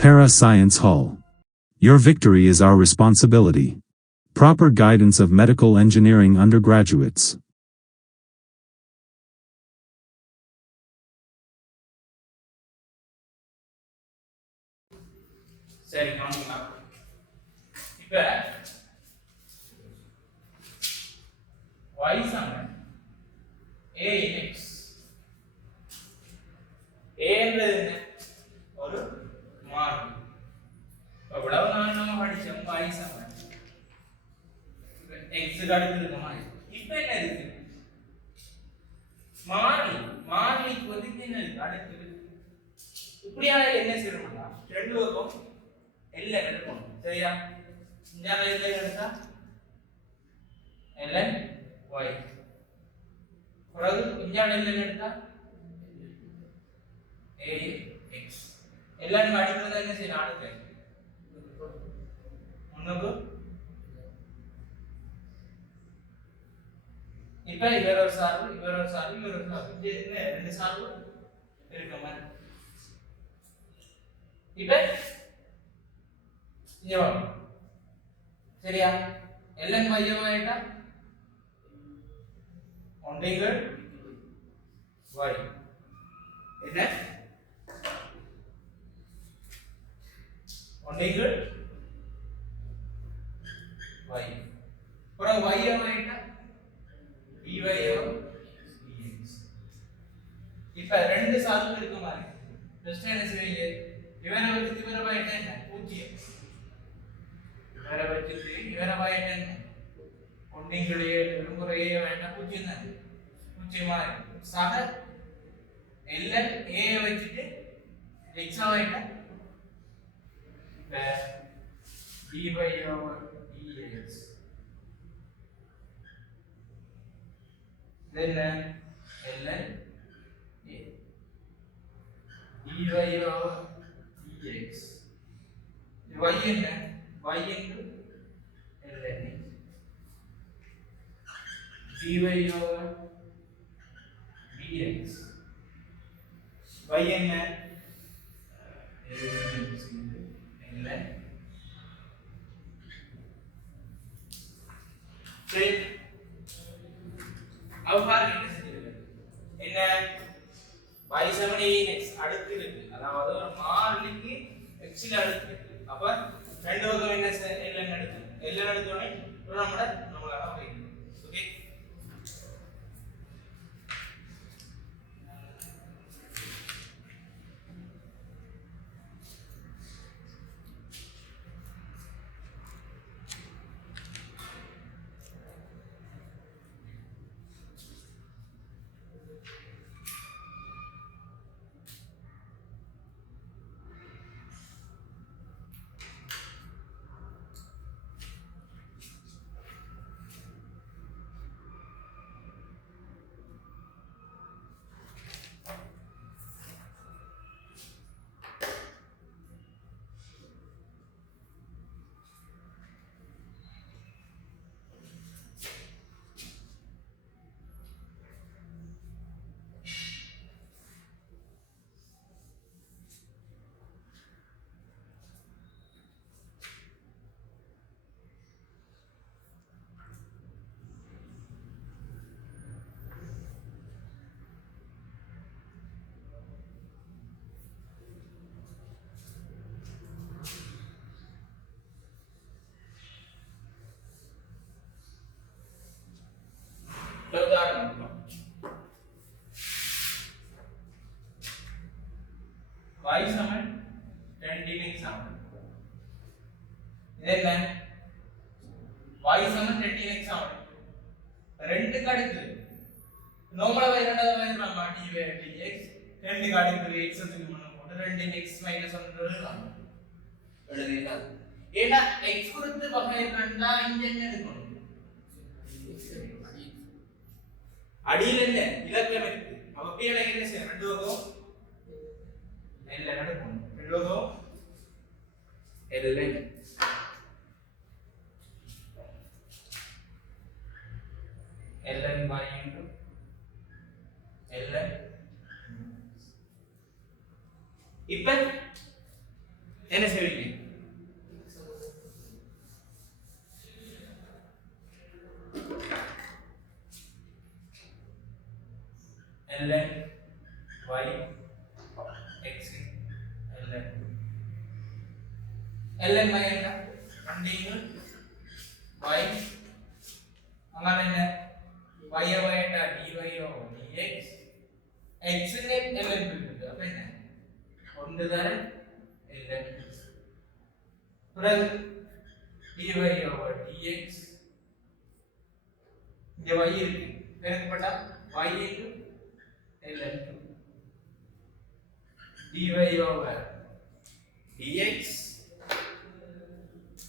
Para Science Hall. Your victory is our responsibility. Proper guidance of medical engineering undergraduates. சரி கவனிக்கலாம். இப்ப y Saman a x. a என்றது என்ன? ஒரு மாறிலி. இவ்வளவு நாள் நம்ம படிச்சோம் y சமன் x க்கு அடுத்து இருக்க மாதிரி. இப்ப என்ன இருக்கு? மாறிலிக்கு வந்து என்ன இருக்கு? அடுத்து இப்படியான என்ன செய்யணும்னா ரெண்டு பக்கம் L எடுக்கணும். சரியா? இந்த L எடுத்தா ln y. பிறகு இந்த L எடுத்தா ax. ln அடிக்கிறது என்ன செய்யணும்? அடுத்து முன்னுக்கு இப்ப இவர் ஒரு சார்பு இது என்ன ரெண்டு சார்பு இருக்க மாதிரி. இப்ப இங்க வா. சரியா? ln y ஆயிட்டா ஒன்றைகள் y என்ன ஒன்றைகள் y. அப்புறம் y ஆயிட்டா dy dx. இப்ப ரெண்டு சார்பு இருக்க மாதிரி ஜஸ்ட் என்ன செய்வீங்க? இவரை வச்சு இவரை ஆயிட்டா என்ன? 0. இவரை வச்சு இவரை ஆயிட்டா என்ன? ஒன்றைகளே விரும்புறையே வேண்டாம் 0 தான். 0 ஆயிடும். சக ln a வச்சுட்டு x ஆயிட்டா dy dx. then ln a dy dx. y என்ன? y into ln dy dx. y என்ன? ln சரி अब பாருங்க என்ன செஞ்சிருக்கு? என்ன y சமன் ax அடுத்து இருக்கு. அதாவது ஒரு மாறிலிக்கு x ல அடுத்து இருக்கு. அப்ப ரெண்டு பக்கம் என்ன ln அடுத்து. ln அடுத்தோனே நம்மள வைக்கணும். ஓகே? உதாரணம் y சமன் 10x ஆகும். இதென்ன? y சமன் 10x ஆகும். ரெண்டு கடுத்து நார்மலா இரண்டாவது எழுதலாமா? dy dx. ரெண்டு கடுத்து x க்கு முன்ன போட்டு 2x 1 எழுதிடலாம். ஏன்னா x குறித்து வகை கண்டா இங்க என்ன எடுக்கணும்? அடியில இல்ல இலக்கம் இருக்கு. அப்ப கீழ என்ன செய்யணும்? ரெண்டு பக்கம் ln எடுக்கணும். ரெண்டு பக்கம் ln by into ln. இப்ப என்ன செய்வீங்க? ln y x ln ln y என்ன கண்டினியூ y அங்க என்ன y y dy dx x നെ ln பிரிக்குது அப்ப என்ன 1 தரம் ln பிறகு dy dx இங்க y இருக்கு பெருக்கப்பட்டா y ln 2 dy dx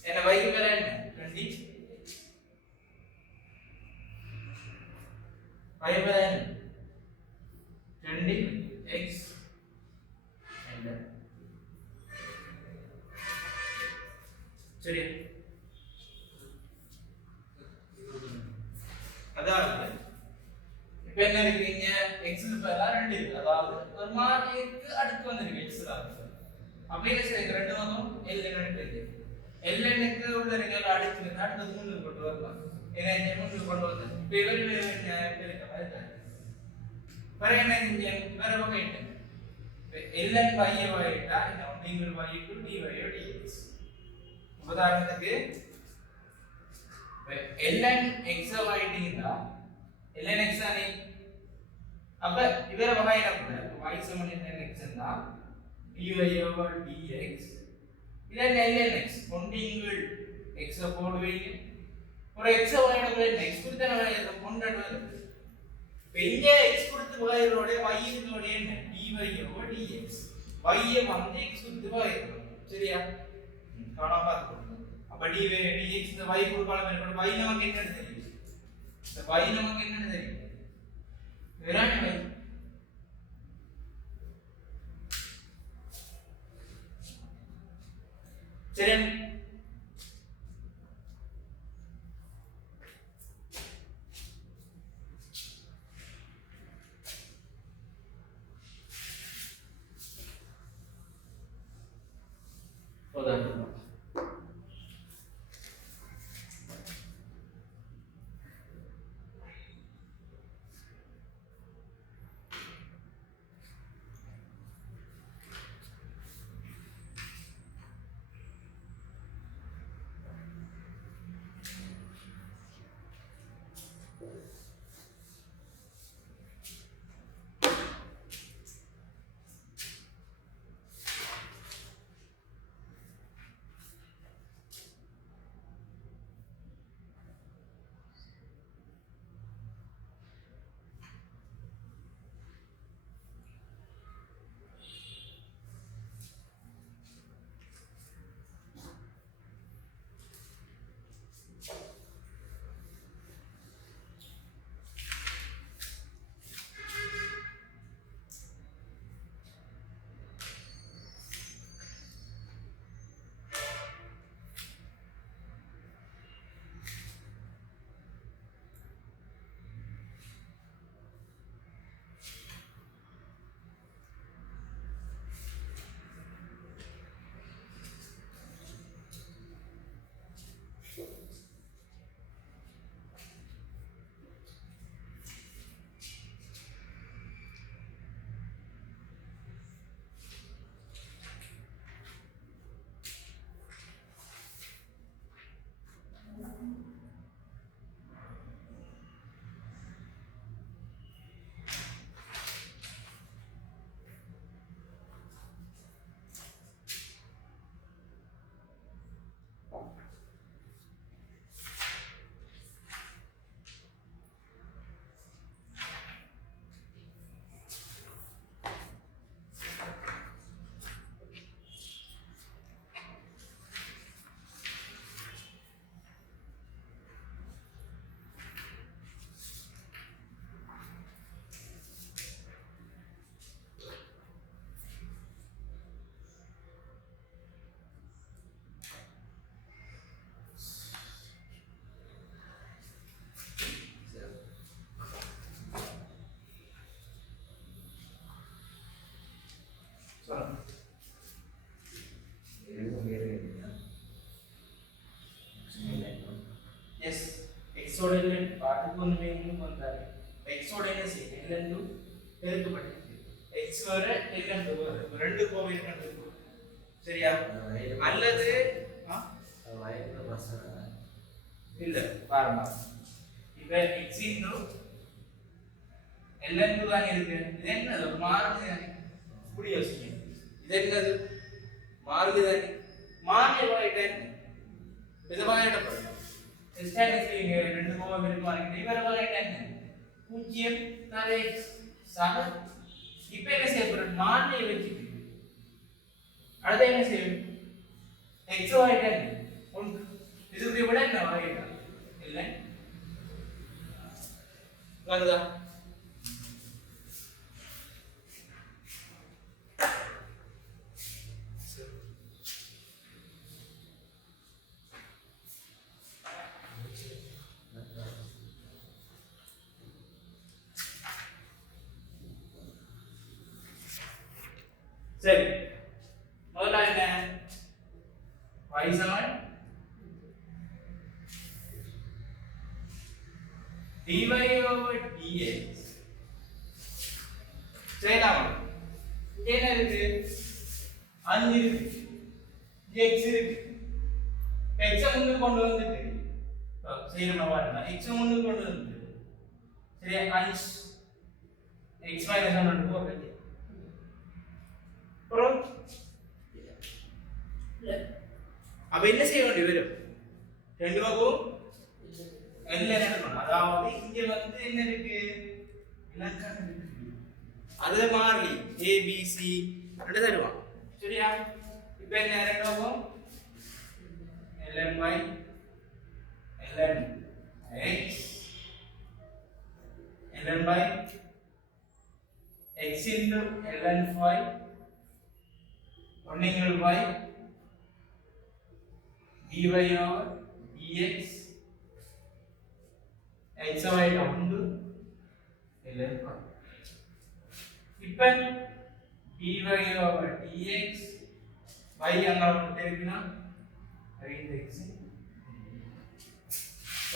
என்ன y க்கு மேல என்ன 20 y மேல என்ன 20 x ln சரி அதாவது இப்ப என்ன இருக்கீங்க x க்கு பதிலா 2 இருக்கு அதாவது ஒரு மாறிக்கு அடுத்து வந்திருக்கு x தான் அப்ப என்ன செய்யுங்க ரெண்டு பக்கம் ln எடுத்து ln க்கு உள்ள ரிங்கல் அடுத்து இருந்தா அடுத்து 3 கொண்டு வரலாம் ஏன்னா இங்க 3 கொண்டு வந்து இப்ப இவரு பெருக்க மாதிரி வேற என்ன இங்க வேற பக்கம் என்ன ln y ஆயிட்டா இந்த நீங்கள் y dy dx உதாரணத்துக்கு ln x ஆயிட்டீங்கன்னா ln x ஆனே அப்ப இவர வகை என்ன பண்ண y சமன் ln x என்றா dy dx இதன் ln x கொண்டீங்கள் x போடுவீங்க ஒரு x வகையோட x கொடுத்தன வகையை கொண்டாடுவது இங்க x கொடுத்த வகையோட y இதோட என்ன dy dx y வந்து x கொடுத்த வகையோட சரியா காணாம பாத்துக்கோங்க அப்ப dy dx இந்த y கொடுக்கலாம் என்ன y நமக்கு என்ன தெரியும் இந்த y நமக்கு என்ன தெரியும் வேறான y சரி ஓட ln பாட்டுக்கு ஒண்ணுமே இன்னும் வந்தாரு x ஓட என்ன செய்யும் ln 2 பெருக்கப்பட்டது x வர ln 2 வர ரெண்டு கோவை இருக்கு சரியா அல்லது இல்ல பாருங்க இப்ப x ln 2 தான் இருக்கு இது என்னது மாறுது தானே இப்படி யோசிங்க இது என்னது மாறுது தானே மாறி வாயிட்டே இது வாயிடப்படும் ஸ்டாண்டர்ட் இங்க ரெண்டு கோவை இருக்கு வாங்கிட்டு இவர வாயிட்டே 0 தானே சக இப்ப என்ன செய்யப்படுது மாறியை வச்சிட்டு அடுத்து என்ன செய்யும் x வாயிட்டே இதுக்கு விட என்ன வாயிட்டா இல்ல வருதா சரி முதல்ல என்ன y சமன் dy over dx செய்யலாமா என்ன இருக்கு 5 இருக்கு x இருக்கு x முன்னுக்கு கொண்டு வந்துட்டு செய்யணுமா பாருங்க x முன்னுக்கு கொண்டு வந்து சரியா 5 x minus 1 போடுறது அப்புறம் அப்ப என்ன செய்ய வேண்டிய வரும் ரெண்டு பக்கம் எல்ல எடுக்கணும் அதாவது இங்க வந்து என்ன இருக்கு இலக்கணம் இருக்கு அது மாறி a b c ரெண்டு தருவான் சரியா இப்போ என்ன ரெண்டு பக்கம் ln y ln x ln y x into ln 5 1 by dy over dx x y down ln 5 இப்போ dy over dx y அங்க திருப்பினா 3x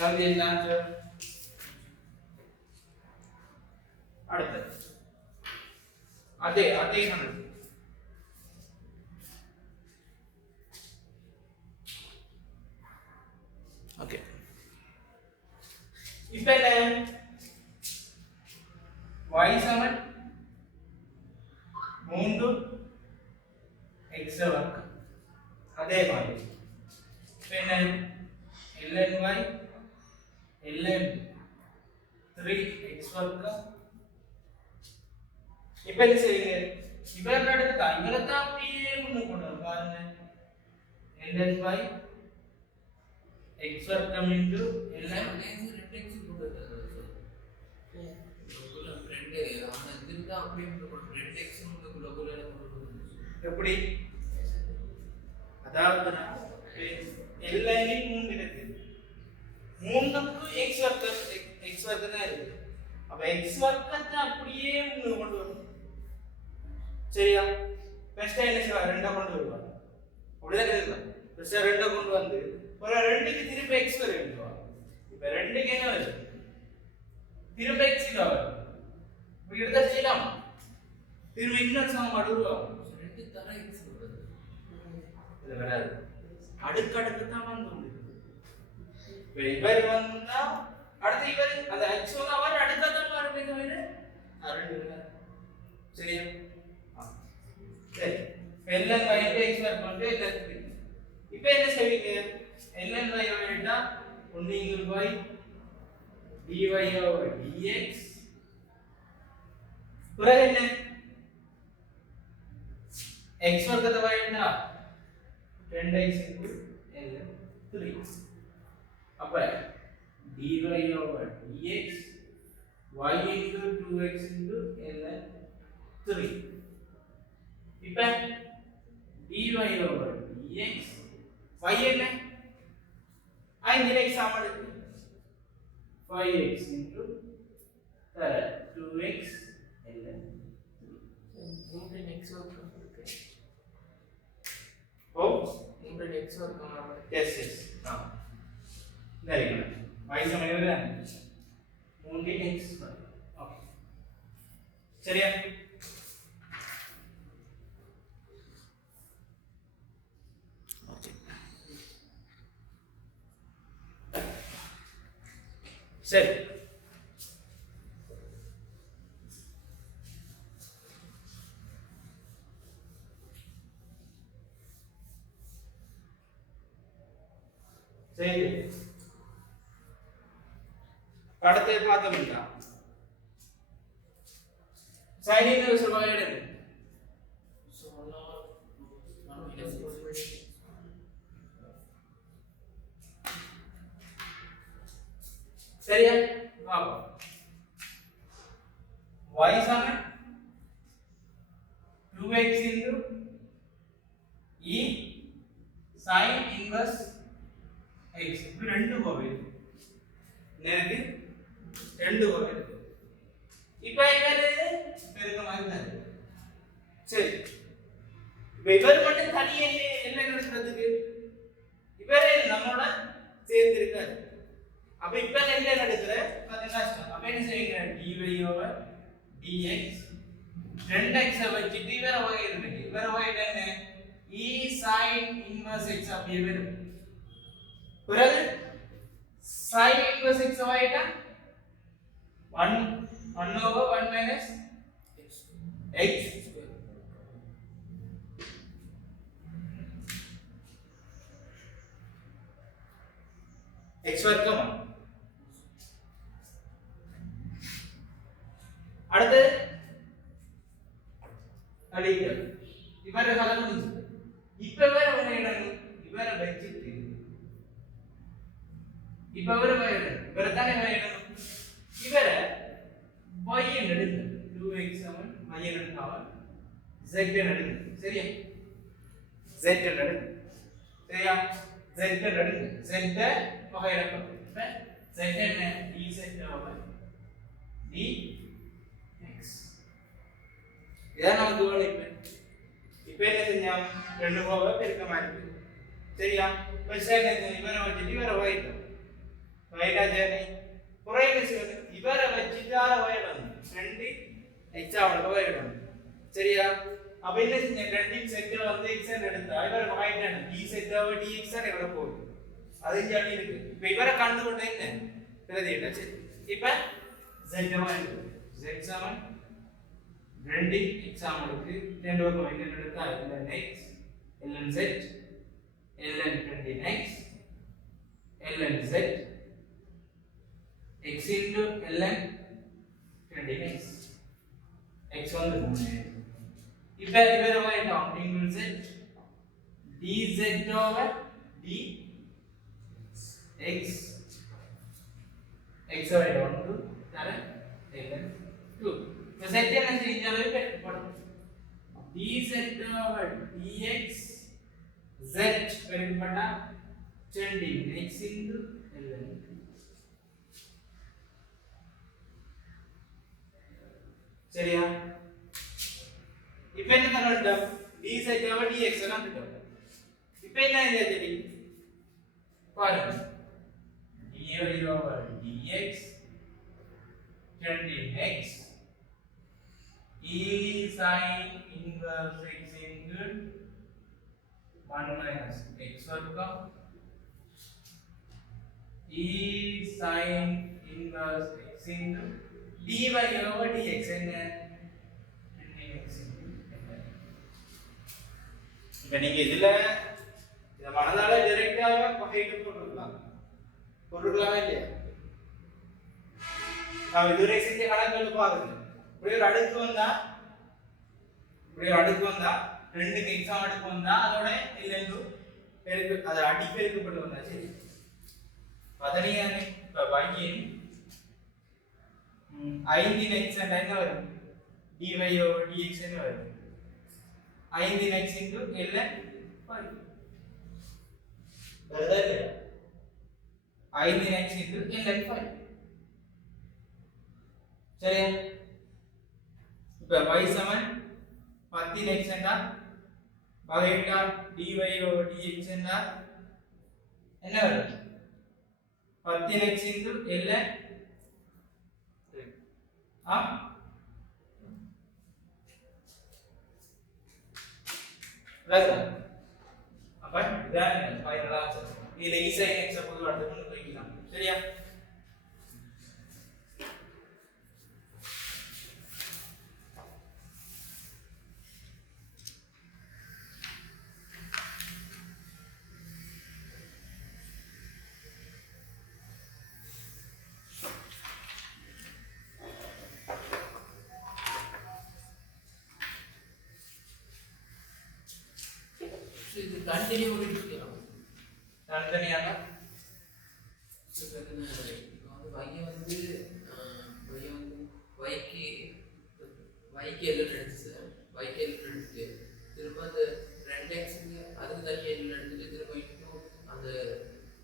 அது என்ன ஆன்சர் அடுத்து அதே கணக்கு ஓகே இப்போ என்ன y சமன் 3 x வர்க்கம் அதே மாதிரி இப்போ என்ன ln y ln 3x வர்க்கம் இப்போ என்ன செய்யுங்க இவர எடுத்தா இவர தான் அப்படியே முன்னுக்கு கொண்டு வர பாருங்க ln y x வர்க்கம் into ln 2x போடுறது ரெண்டு ஆனா இதுதான் அப்படியே போடுறது 2x முன்னுக்கு லோகோல போடுறது எப்படி அதாவது ln இன் 3 இருக்கு 3க்கு x வர்க்கம் தான் இருக்கு அப்ப x வர்க்கத்தை அப்படியே முன்னுக்கு கொண்டு வரணும் சரியா பெஸ்ட் என்ன செய்வா ரெண்டா கொண்டு வருவா அப்படிதான் இருக்குதா பெஸ்ட் ரெண்டா கொண்டு வந்து ஒரு ரெண்டுக்கு திருப்பி x வர வேண்டுவா இப்ப ரெண்டுக்கு என்ன வருது திருப்பி x இங்க வரும் இப்ப எடுத்தா செய்யலாம் திருப்பி இன்னொரு சமன்பாடு உருவாகும் ரெண்டு தர x வருது இது வராது அடுக்கடுக்கு தான் வந்து இப்ப இவர் வந்தா அடுத்து இவர் அந்த x வந்தா வர அடுக்கதான் வருது இவர் ரெண்டு இல்ல சரியா சரி ln y x வர்க்கம் ln 3 இப்போ என்ன செய்வீங்க ln y எடுத்தா 1 by dy over dx பிறகு என்ன x வர்க்கத்தை வைண்டா 10x into ln 3 அப்ப dy over dx y into 2x into ln 3 இப்ப dy over dx y என்ன 5x சமம் 5x into 2x ln 3 x வர்க்கம் இருக்கு ஓ 3x வர்க்கம் yes yes very good y சமம் எவ்வளவு சரியா? சரி, சரி, அடுத்து பார்த்தோம்னா சைனிங் சொல்வாங்க. சரியா? வாங்க, y சமன் 2x into e sin inverse x. இப்படி ரெண்டு கோவை நேருக்கு ரெண்டு கோவை இருக்கு. இப்போ என்னது பெருக்கமாக இருக்கு. சரி, இப்போ இவர் மட்டும் தனியே என்ன நடக்கிறதுக்கு இவரே நம்மளோட சேர்ந்து இருக்காரு. அப்ப இப்ப என்ன நடக்குது அது கஷ்டம். அப்ப என்ன செய்யுங்க, dy over dx 2x வச்சிட்டு இவர வகை இருக்கு. இவர வகை என்ன, e sin inverse x அப்படியே வரும். பிறகு sin inverse x வகைட்டா 1 over 1 minus x square. x வர்க்கம். அடுத்து அடிக்கல் இவர கலந்து முடிஞ்சு. இப்ப வேற என்ன இடணும், இவர வச்சிட்டு இப்ப வேற வேற தானே வேணும். இவர y எடுங்க, 2x சமன் y எடுத்தால் z எடுங்க. சரியா? z எடுங்க. சரியா? z எடுங்க. z வகை எடுக்கணும். இப்ப z என்ன, dz over dx. இதான் நமக்கு வேணும். இப்ப என்ன செஞ்சோம், ரெண்டு கோவை பெருக்கமா இருக்கு. சரியா? இப்ப என்ன, இவரை வச்சுட்டு இவரை வகைட்டோம். வகைட்டா சரி, குறையில செய்யணும். இவரை வச்சுட்டு வகையிடணும். ரெண்டு எக்ஸாம்பிள் வகையிடணும். சரியா? அப்ப என்ன செஞ்சேன், ரெண்டின் செட்டில் வந்து x எடுத்தா இவரை வகைட்டானு dz over dx தான் இவரை போகுது. அது ஜாலி இருக்கு. இப்ப இவரை கண்டுகொண்ட என்ன பிரதிட்டாச்சு. இப்ப z இருக்கு. z சமன் 2 எக்ஸாம்பிளுக்கு 2 வர்க்கம் என்ன எடுத்தா ln x ln z ln 20x ln z x into ln 20x x வந்து 3. இப்ப இவரை வகைட்டோம், ln z dz over dx x வகைட்டோம் 1 தர ln 2. तो z என்ன செஞ்சாலே பெருக்கப்படும். dz over dx z பெருக்கப்பட்டா 20x into ln. சரியா? இப்போ என்ன கண்டுட்டோம், dz over dx கண்டுட்டோம். இப்போ என்ன எழுதி பாருங்க, dy over dx 20x e sin inverse x into 1 minus x வர்க்கம் e sin inverse x into dy over dx என்ன, 20x into ln. இப்போ நீங்க இதுல இத மனதால டைரக்டாவே வகைக்கு போட்டுக்கலாம் இல்லையா? நான் இதுவரை செஞ்ச கணக்குகள் பாருங்க. இப்படி ஒரு அடுக்கு வந்தா ரெண்டுக்கு எக்ஸாம் அடுக்கு வந்தா அதோட இல்லைன்னு பெருக்கு அதை அடி பெருக்கப்பட்டு வந்தா. சரி, பதனியானே இப்போ பையன் 5x என்ன வரும், dy over dx என்ன வரும், 5x into ln 5 வருதா இல்லையா? 5x into ln 5. சரியா? இப்ப y சமன் 10x என்றால் வகையிட்டா dy over dx என்றால் என்ன வரும், 10x into ln விளங்குதா? அப்ப இதான் ஃபைனல் ஆன்சர். இதுல e sin x பொதுவா எடுத்து வைக்கலாம். சரியா? இது கண்டினியூ பண்ணிக்கலாம். தனித்தனியாக இப்போ வந்து வைய வந்து வைக்கு எல்லாம் எடுத்து சார், வைக்கு எல்லாம் எடுத்துட்டு திரும்ப அந்த 2x அதுக்கு தனியாக எல்லாம் எடுத்துட்டு திரும்ப இன்னும் அந்த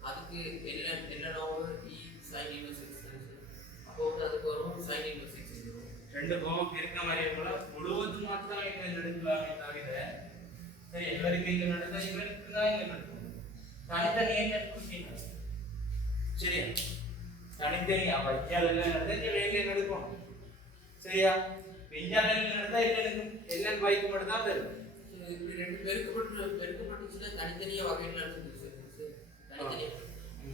அதுக்கு என்னென்னாவும் இ சைன் இன்வர்ஸ் எக்ஸ் சார். அப்போ வந்து அதுக்கு வரும் சைன் இன்வர்ஸ் எக்ஸ் வரும். ரெண்டு கோவம் இருக்க மாதிரி போல முழுவதும் மாத்திரம் இங்க எடுக்கலாமே தவிர சரி இவருக்கு இங்க நடந்தா இவருக்கு தான் இங்க நடக்கும். தனித்தனியாக எடுக்கணும். சரியா? தனித்தனியா வைக்கால நடந்தா இங்க வேலையை நடக்கும். சரியா? விஞ்ஞான நடந்தா எல்லாம் வைக்கு மட்டும் தான் வரும். இப்படி ரெண்டு பெருக்கப்பட்டுச்சுன்னா தனித்தனியா வகையில் நடந்துச்சு சார். தனித்தனியா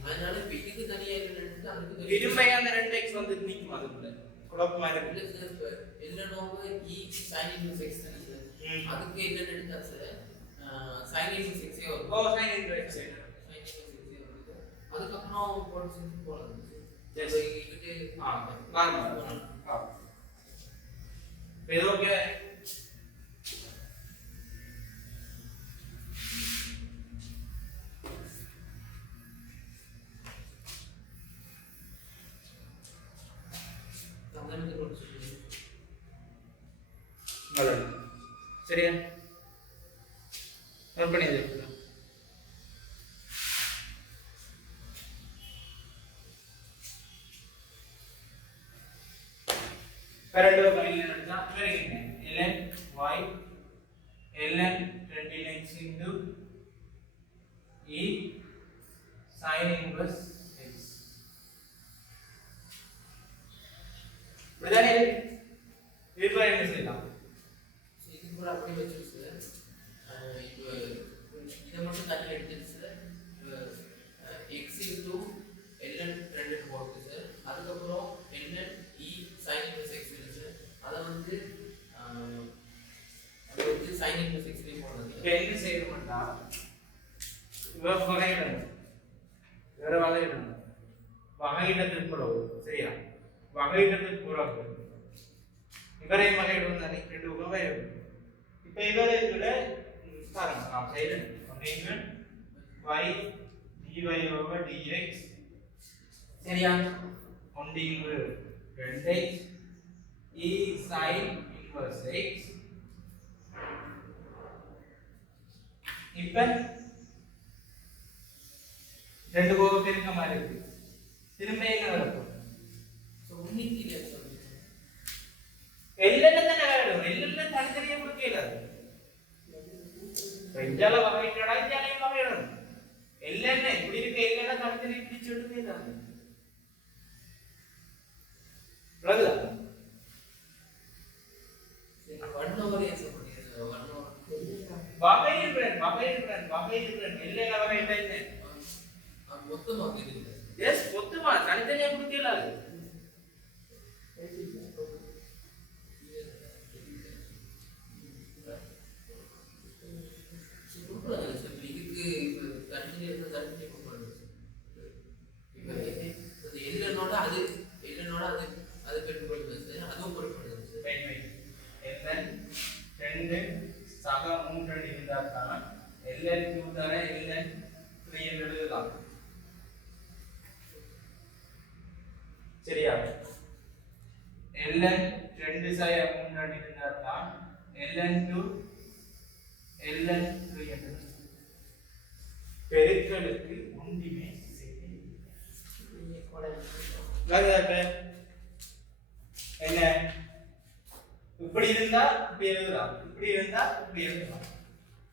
அதனால இப்போ இதுக்கு தனியாக என்ன நடந்துட்டு அதுக்கு திரும்ப அந்த 2x வந்து நிற்கும் அதுக்குள்ள குழப்பமா இருக்கு. இல்லை சார், இப்போ என்னென்னவோ இ சைன் இன்வர்ஸ் எக்ஸ் தானே சார். அதுக்கு என்ன எடுத்தா சார் சைன் இன்வர்ஸ் எக்ஸே வரும். ஓ சைன் இன்வர்ஸ் எக்ஸ் அதுக்கப்புறம் போட்டு செஞ்சு போகலாம். சரி இங்கிட்டு ஓகே சரியா? நோட் பண்ணி வச்சுக்கலாம். ரெண்டு பக்கம் எடுத்தா ln y ln 29 into e sin inverse x. இப்படிதானே இப்போ என்ன செய்யலாம்? இது கூட அப்படியே வச்சு சார். இப்போ இதை மட்டும் தனியாக எடுத்துட்டு சார் எக்ஸ் இன்டூ ln 2 போட்டு சார். அதுக்கப்புறம் ln e sin inverse x sir. அதை வந்து sin inverse x போடுறது. இப்போ என்ன செய்யணும்னா வகையிடணும். வேற வகையிடணும். வகையிடத்துக்கு பிறகு சரியா? வகையிடத்துக்கு பிறகு இவரை வகையிடும் தானே ரெண்டு வகையிடும். இப்போ இவரை விட பாருங்க நான் செய்யறேன். ஒன்றையுமே y dy over dx சரியா? ஒன்றையுமே 2x e sin inverse x. இப்ப ரெண்டு கோவம் இருக்க மாதிரி இருக்கு. திரும்ப என்ன வரப்போ உன்னிக்கு எல்லாம் தானே வேணும். எல்லாம் தனித்தனியா கொடுக்கல. இஞ்சால வகையிடா இஞ்சாலையும் வகையிடணும். எல்லாம் இப்படி இருக்க எல்லாம் தனித்தனியா பிடிச்சு எடுக்கல. புரியுதா? எல்லாம் வகையிட்டா என்ன மொத்தமாக எஸ் மொத்தமா தனித்தனியா கொடுக்கல. சரியா? ln 2 சாய 3 இருந்தா ln 2 ln 3 பெருக்கலுக்கு ஒன்றுமே என்ன இப்படி இருந்தா இப்படி எழுதலாம், இப்படி இருந்தா இப்படி எழுதலாம்.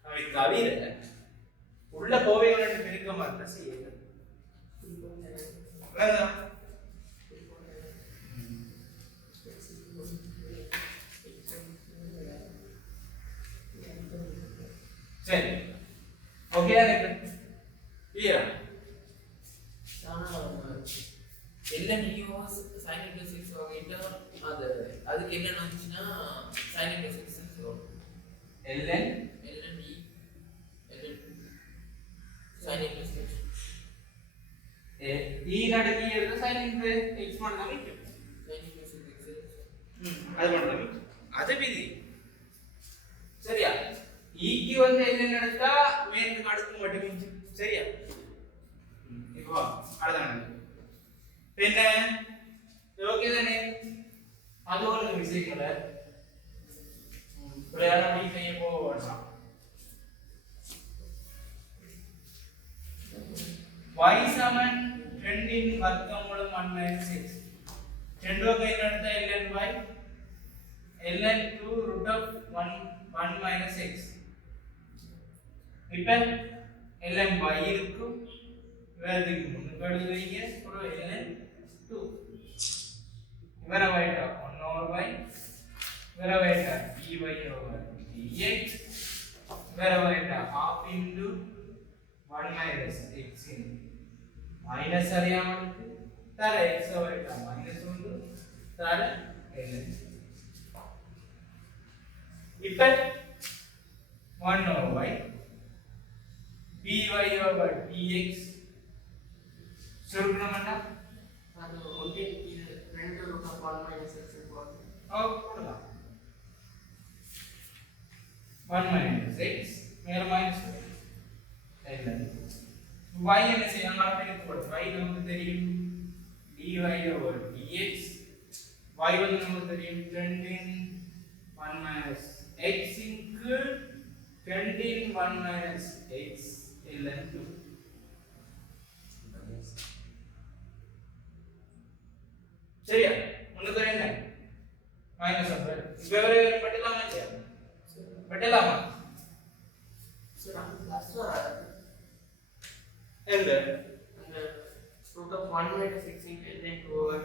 அவை தவிர உள்ள கோவைகள் பெருக்க மாற்ற செய்யலாம். சரி சரி ஓகே தானே கிளியரா ln u sin into 6 வகையிட்டா அதுக்கு என்ன வந்துச்சுன்னா sin into 6 வரும். ln ln e ln sin into 6 e நடக்கு எடுத்து sin into x மட்டும் தான் நிக்கும். sin into 6 அது மட்டும் தான் நிக்கும். அது விதி சரியா e க்கு வந்து ln எடுத்தா மேலுக்கு அடுக்கு மட்டும் நிக்கும் சரியா இப்போ அதான் என்ன ஓகே தானே அது ஒரு விஷயங்கள பிரயாணம் பண்ணி செய்ய போக வேண்டாம் y சமன் 2 இன் வர்க்கமூலம் 1 minus x 2 வகை எடுத்தா ln y ln 2 root of 1 minus x இப்ப ln y இருக்கும் வேறதுக்கு முன்னாடி வைங்க ஒரு ln 2 இவரை வைட்டா 1 over y இவரை வைட்டா dy over dx இவரை வைட்டா half into 1 minus x in minus அறியாமலுக்கு தர x வைட்டா minus 1 தர ln இப்ப 1 over y dy over dx சுருக்கணும்னா அது ஓகே இது 2 root of 1 minus x போடுங்க. போடலாம் 1 minus x மேல minus ln y என்ன செய்யணும் அப்படியே போடு y நமக்கு தெரியும் dy over dx y வந்து நமக்கு தெரியும் 2 in 1 minus x into 2 in 1 minus x ln 2 சரியா உங்களுக்கு என்ன மைனஸ் அப்ப இவரே பட்டலாமா இல்லையா பட்டலாமா சரி அந்த பிளஸ் வராது எந்த அந்த root of 1 minus x into ln 2 over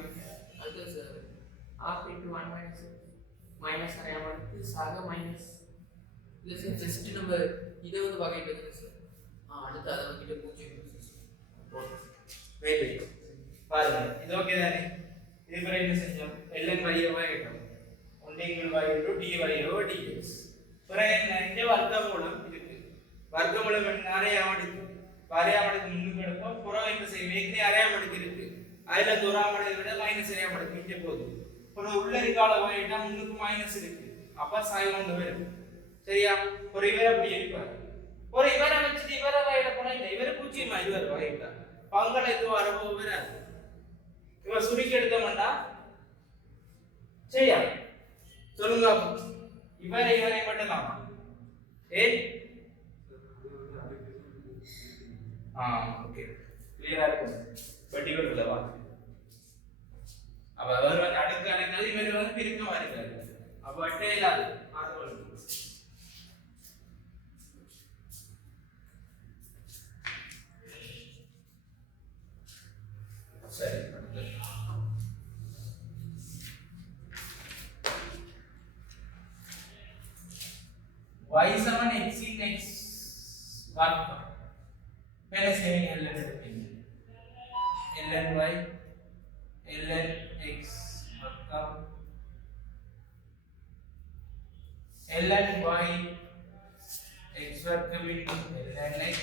அது sir half into 1 minus minus அறியாமலுக்கு சாக மைனஸ் இல்ல சார் ஜஸ்ட் நம்ம இதை வந்து வகைப்படுத்துங்க சார் அடுத்து அதை வகையிட்ட பூஜ்ஜியம் வெயிட் பாருங்க இது ஓகே தானே இது பிறகு என்ன செஞ்சோம் ln y over கேட்டோம் 1 y into dy over dx பிறகு என்ன இங்க வர்க்கமூலம் இருக்கு வர்க்கமூலம் என்ன அரையாமடுக்கு வரையாமடுக்கு முன்னுக்கு எடுப்போம் புறம் என்ன செய்யும் ஏற்கனவே அரையாமடுக்கு இருக்கு அதுல தூராமடுக்கு விட மைனஸ் அரையாமடுக்கு இங்க போகுது ஒரு உள்ள இருக்கால போயிட்டா முன்னுக்கு மைனஸ் இருக்கு அப்ப சாய் கொண்டு வரும் சரியா ஒரு இவர் அப்படி இருப்பார் ஒரு இவரை வச்சுட்டு இவரை வகையில போனா இல்லை இவரை பூச்சியமா இவர் வகையிட்டா பங்களை இது வரப்போ வராது இவன் சுருக்கி எடுக்க மாட்டா சரியா சொல்லுங்க இவரை மட்டும்தாமா ஏ ஓகே கிளியரா இருக்கும் பட் இவர் இல்லவா அப்ப அவர் வந்து அடுக்கு அடுக்காது இவர் வந்து பிரிக்கமா இருக்காரு அப்ப அட்டே இல்லாது சரி y Saman x in x வர்க்கம் மேலே சேவிங் ln எடுப்பீங்க ln y ln x வர்க்கம் ln y x வர்க்கம் into ln x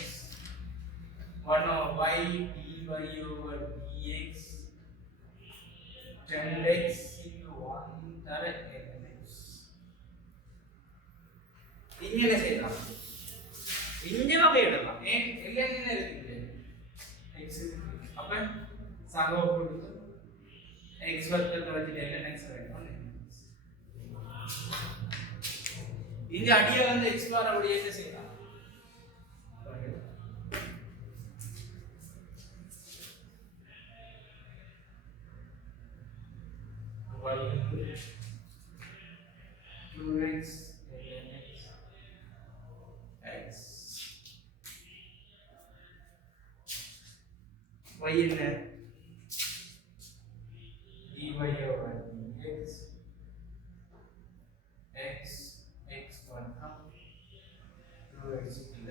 1 over y dy over dx 10x into 1 தர ln x இங்க என்ன செய்யலாம் இங்க வகை இடலாம் ஏன் ln என்ன இருக்கு x அப்ப சகவ போட்டு x வர்க்கத்தை வச்சு ln x வைக்கணும் இங்க அடிய வந்து x பார் அப்படி என்ன செய்யலாம் y 2x ln x x y என்ன dy over dx x x வர்க்கம் 2x ln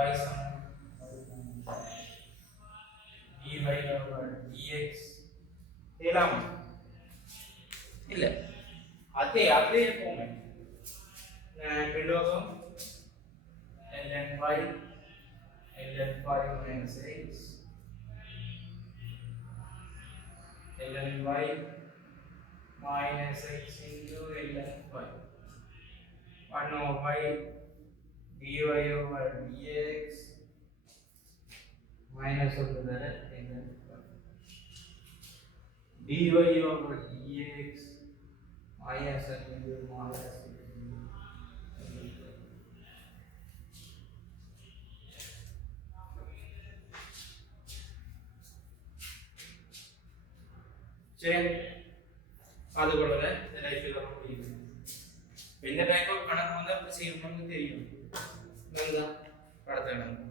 y சமம் dy over dx ஏலாம் இல்ல அதே எப்பவுமே ரெண்டு பக்கம் ln y ln 5 minus x ln y minus x into ln 5 1 over y dy over dx minus of the ln 5 dy over dx minus into minus சரி அது போலவே இந்த லைஃப்ல முடியுது இந்த டைப் ஆஃப் கணக்கு வந்து அப்படி செய்யணும்னு தெரியும் இதுதான் அடுத்த கணக்கு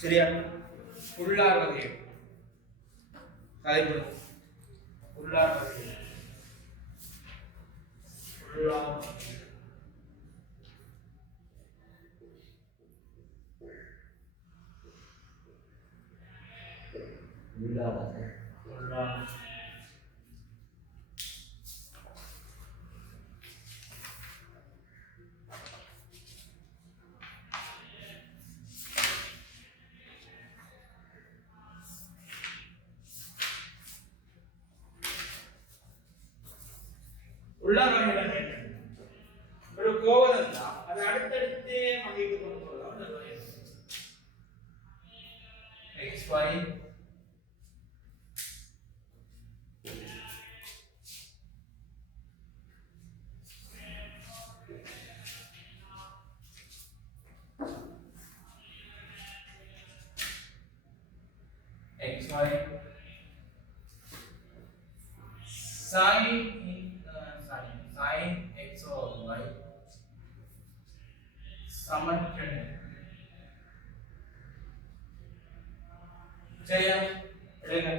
சரியா உள்ளார் வகை தலைப்பு உள்ளார் வகை உள்ளார் உள்ளார் உள்ளார் வகைகள் ஒரு கோவம் இருந்தா அது அடுத்தடுத்து வகைக்கு கொண்டு போகலாம் xy sin x over y சமன் 2 சரியா எடுங்க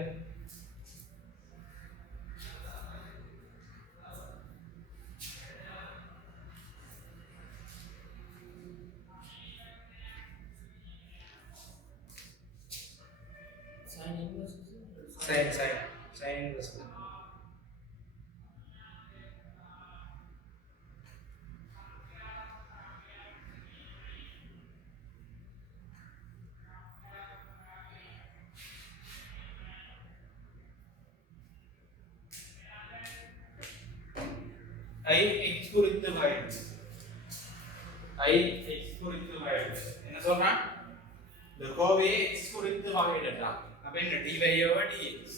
sin inverse I x குறித்து வகையிடு I x குறித்து வகையிடு என்ன சொல்றான் இந்த கோவையை x குறித்து வகையிடடா அப்ப என்ன dy over dx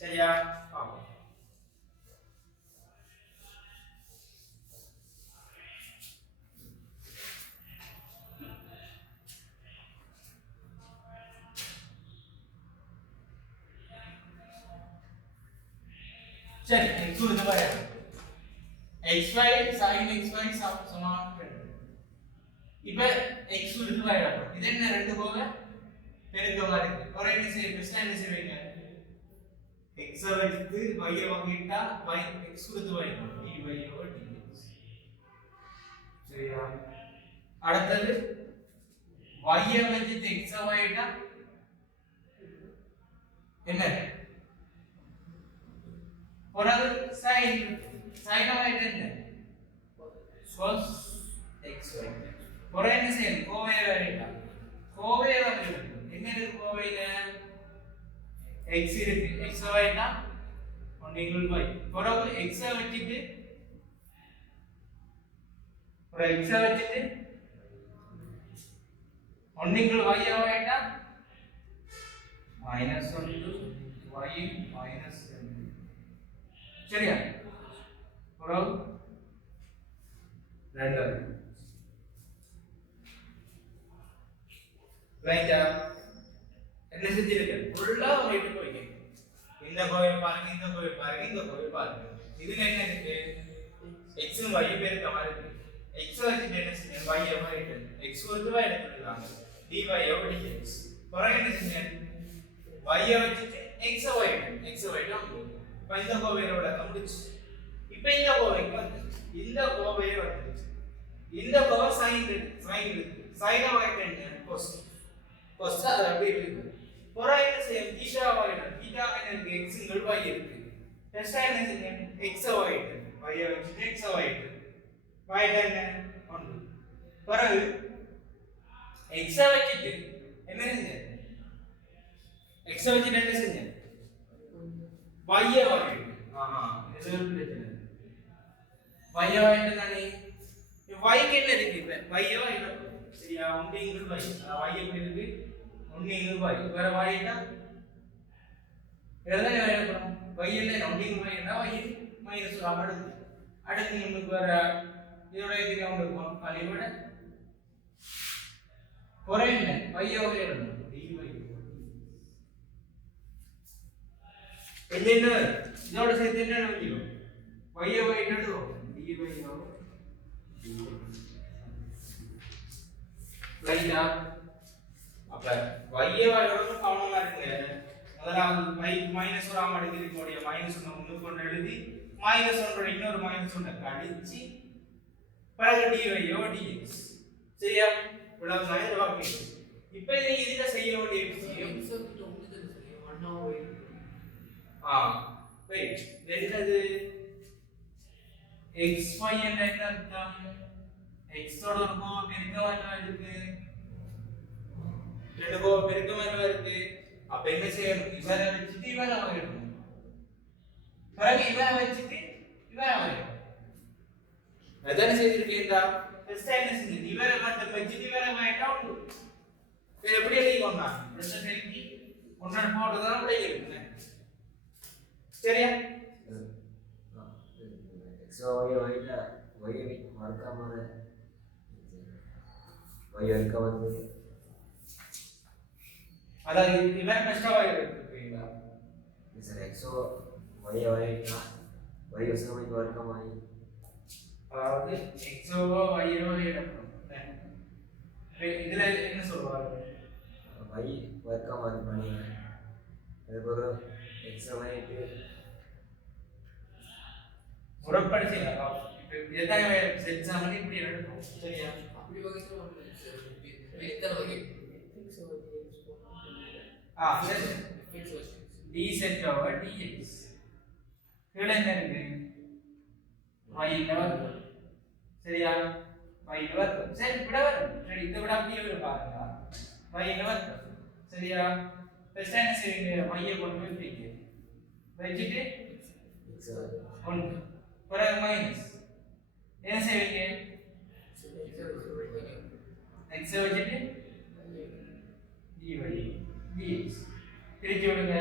சரியா பாப்போம் சரி x குறித்து வகையிடு xy sin xy சமம் 2 இப்போ x குறித்து வகையிடலாம் இது என்ன ரெண்டு கோவை பெருக்கமா இருக்கு ஒரு என்ன செய்வீங்க x வகுத்து y வகுத்தா y x கொடுத்து y dy over dx சரியா அடுத்தது y வகுத்து x வகுத்தா என்ன ஒரு sin வகுத்தா என்ன cos xy ஒரு என்ன செய்யணும் கோவையை வகுத்தா கோவையை வகுத்தா என்ன இருக்கு கோவையில x இருக்கு x வகுத்தா ஒன்றிங்குள் y பிறகு x வச்சிட்டு ஒரு x வச்சிட்டு ஒன்றிங்குள் y வகுத்தா -1 y -2 சரியா பிறகு ரெண்டாவது ரைட்டா என்ன செஞ்சிருக்கேன் ஃபுல்லா வைட்டு போய்க்கேன் இந்த கோவை பாருங்க இந்த கோவை பாருங்க இந்த கோவை பாருங்க இதுல என்ன இருக்கு x ம் y பெருக்க மாதிரி இருக்கு x வச்சு என்ன செஞ்சேன் y ஐ வைட்டு x வந்து y எடுத்துட்டாங்க dy எவ்வளவு dx பிறகு என்ன செஞ்சேன் y ஐ வச்சுட்டு x ஐ வைட்டு இப்போ இந்த கோவையோட விளக்கம் முடிச்சு இப்போ இந்த கோவைக்கு வந்து இந்த கோவையே வந்துருச்சு இந்த கோவை sin இருக்கு sin வைட்டு என்ன cos அது அப்படியே இருக்கு பிறகு என்ன செய்யும் தீட்டா என்ன இருக்கு x ங்கள் y இருக்கு டெஸ்டா என்ன செய்யும் x வைட்டு y ஐ வச்சுட்டு x வைட்டு y என்ன 1 பிறகு x ஐ வச்சுட்டு என்ன செஞ்சேன் x ஐ வச்சுட்டு என்ன செஞ்சேன் y ஐ வைட்டு இது ஒரு பிரச்சனை y ஐ வைட்டு தானே y க்கு என்ன இருக்கு இப்ப y ஐ வைட்டு சரியா 1 இன்டு y y எப்படி இருக்கு 1 இன்டு y வேற y னா இதெல்லாம் என்ன எழுதணும் y இல்ல 1 இன்டு y னா y மைனஸ் அடுத்து நமக்கு வேற இதோட இதுக்கு அவங்க இருக்கும் கழிவிட குறைந்த y ஓட எழுதணும் dy என்ன இதோட சேர்த்து என்ன எழுதிடும் y ஐ எழுதுவோம் dy ரைட்டா அப்ப y ஐ எழுதுறது கவனமா இருங்க முதலாவது y மைனஸ் 1 ஆம் டிகிரி கோடிய மைனஸ் 1 முன்னுக்கு கொண்டு எழுதி மைனஸ் 1 இன்னொரு மைனஸ் 1 கழிச்சு பிறகு dy dx சரியா இவ்வளவு தான் வாக்கு இப்போ நீங்க இதுல செய்ய வேண்டிய விஷயம் வெயிட் என்னது xy என்ன அர்த்தம் x ஓட ஒரு கோவை பெருக்கமா இருக்கு ரெண்டு கோவை பெருக்கமா இருக்கு அப்ப என்ன செய்யணும் இவரை வச்சுட்டு இவரை வரையணும் பிறகு இவரை வச்சுட்டு இவரை வரையணும் அதான செய்திருக்கீங்களா ஃபர்ஸ்ட் என்ன செஞ்சீங்க இவரை மட்டும் வச்சுட்டு இவரை வரையட்டா உண்டு இது எப்படி எழுதிக்கோங்க ரெண்டு பெருக்கி ஒன்றரை போட்டதான் அப்படியே இருக்குங்க சரியா x y வைட்டா y மறக்காம y வைக்காம அதாவது இவன் கஷ்டமா இருக்குங்களா சார் x y வைட்டா y வசமே மறக்காம அதாவது x ஓ y ஓ எடுக்கணும் இதுல என்ன சொல்வாங்க y மறக்காம பண்ணி அதுக்கப்புறம் x வைட்டு முறைப்படுத்திங்க இப்போ எதாங்க எக்ஸாம் இப்படி எடுப்போம் சரியா அப்படி வகையில ஒன்று சார் எத்தனை வகை சரி d set over dx கீழே என்ன இருக்கு y வர்க்கம் சரியா y வர்க்கம் சரி விட வரும் சரி இதை விட அப்படியே வரும் பாருங்க y வர்க்கம் சரியா ஃபர்ஸ்ட் என்ன செய்வீங்க y கொண்டு போய் வைக்க வச்சிட்டு x 1 பிறகு மைனஸ் என்ன செய்வீங்க x வச்சிட்டு dy dx பிரிச்சு விடுங்க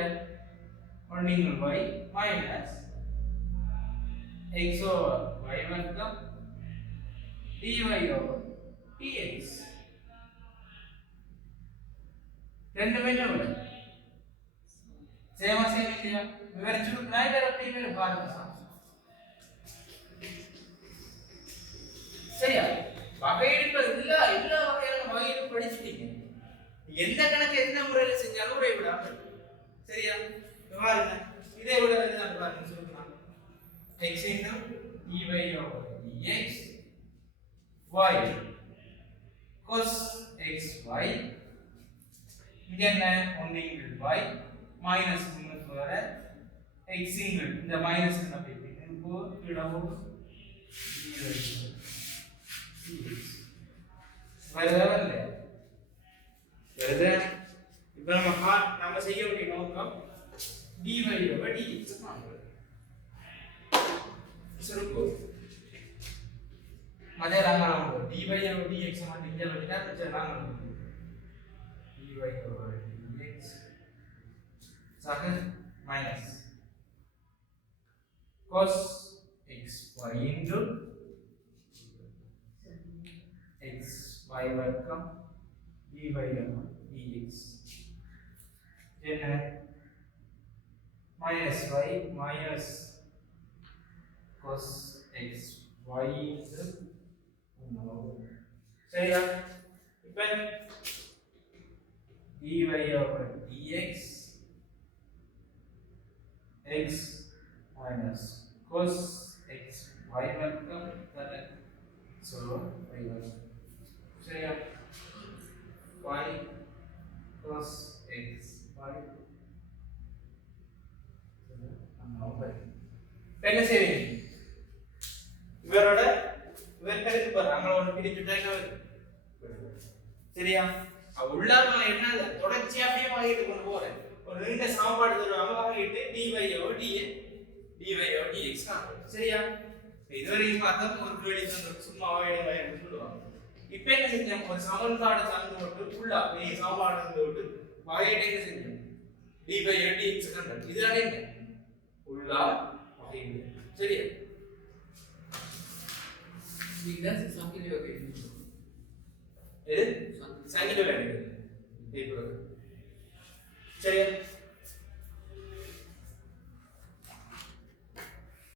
1 into y minus x over y வர்க்கம் dy ஓவர் dx ரெண்டுமே என்ன சேமா இல்லையா விவரிச்சு நான் இதை அப்படியே பாருங்க சரியா வகையெடுப்பது எல்லா வகையான வகையிலும் படிச்சுட்டீங்க எந்த கணக்கு எந்த முறையில செஞ்சாலும் உடைய விடாம சரியா பாருங்க இதே விட இதுதான் பாருங்க சொல்லலாம் x into dy over dx y cos xy இங்க என்ன 1 into y minus முன்னுக்கு வர x into இந்த மைனஸ் என்ன போயிட்டு இப்போ இடவும் வரல இப்போ நம்ம செய்ய வேண்டிய நோக்கம் dy over dx சுருக்கு மதே ரங்கலாம் dy over dx மட்டும் இங்க வச்சா ரங்கலாம் dy over dx சக minus cos xy into xy வர்க்கம் dy over dx என்ன minus y minus cos x y into 1 சரியா இப்போ dy over dx x minus cos x y வர்க்கம் தர so y வர்க்கம் சரியா y cos x y என்ன செய்வீங்க இவரோட இவர் கருத்து பாரு அங்க பிரிச்சுட்டா சரியா உள்ளார நான் என்ன தொடர்ச்சியா அப்படியே வாங்கிட்டு கொண்டு போறேன் ஒரு ரெண்டு சாப்பாடு தருவாங்க வாங்கிட்டு dy over dx சரியா இதுவரைக்கும் பார்த்தா ஒரு கேள்வி தான் சும்மா வாங்கிட்டு சொல்லுவாங்க இப்போ என்ன செஞ்சேன் ஒரு சமன்பாடு சார்ந்து விட்டு ஃபுல்லா நீ சாப்பாடு இருந்து விட்டு வாங்கிட்டு என்ன செஞ்சேன் dy over dx கண்டது இதுதான் என்ன உள்ளா வாங்கிட்டு சரியா இதுதான் சங்கிலி வகை இது சங்கிலி வகை சரியா